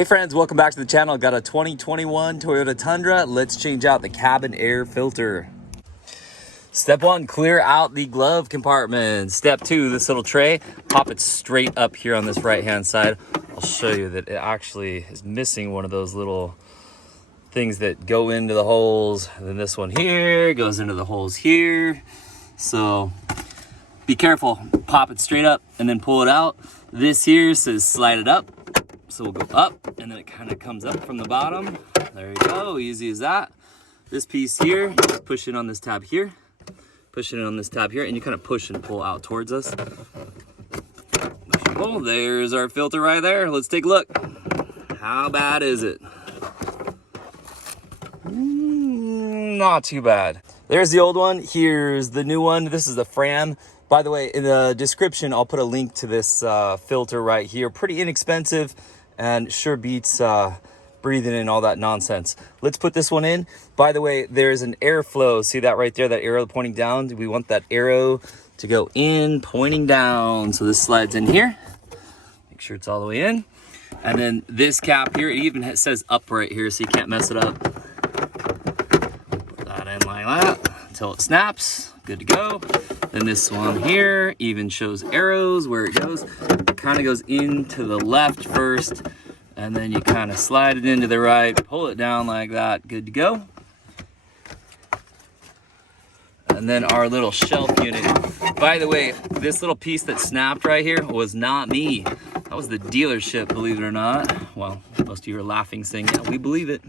Hey friends, welcome back to the channel. Got a 2021 Toyota Tundra. Let's change out the cabin air filter. Step one, clear out the glove compartment. Step two, this little tray, pop it straight up here on this right hand side. I'll show you that it actually is missing one of those little things that go into the holes. And then this one here goes into the holes here. So be careful, pop it straight up and then pull it out. This here says slide it up. So we'll go up and then it kind of comes up from the bottom. There you go, easy as that. This piece here, just push it on this tab here. Push it on this tab here and you kind of push and pull out towards us. Well, there's our filter right there. Let's take a look. How bad is it? Not too bad. There's the old one. Here's the new one. This is the Fram. By the way, in the description, I'll put a link to this filter right here. Pretty inexpensive and sure beats breathing in all that nonsense. Let's put this one in. By the way, there's an airflow. See that right there, that arrow pointing down? We want that arrow to go in, pointing down. So this slides in here. Make sure it's all the way in. And then this cap here, it even says up right here, so you can't mess it up. Put that in like that until it snaps. Good to go. Then this one here even shows arrows where it goes. It kind of goes into the left first, and then you kind of slide it into the right, pull it down like that. Good to go. And then our little shelf unit. By the way, this little piece that snapped right here was not me. That was the dealership, believe it or not. Well, most of you are laughing saying, yeah, we believe it.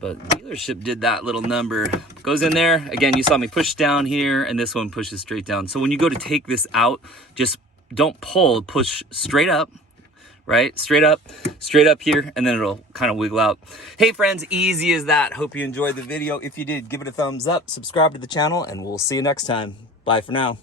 But dealership did that little number. Goes in there. Again, you saw me push down here, and this one pushes straight down. So when you go to take this out, just don't pull, push straight up, right? Straight up here, and then it'll kind of wiggle out. Hey friends, easy as that. Hope you enjoyed the video. If you did, give it a thumbs up, subscribe to the channel, and we'll see you next time. Bye for now.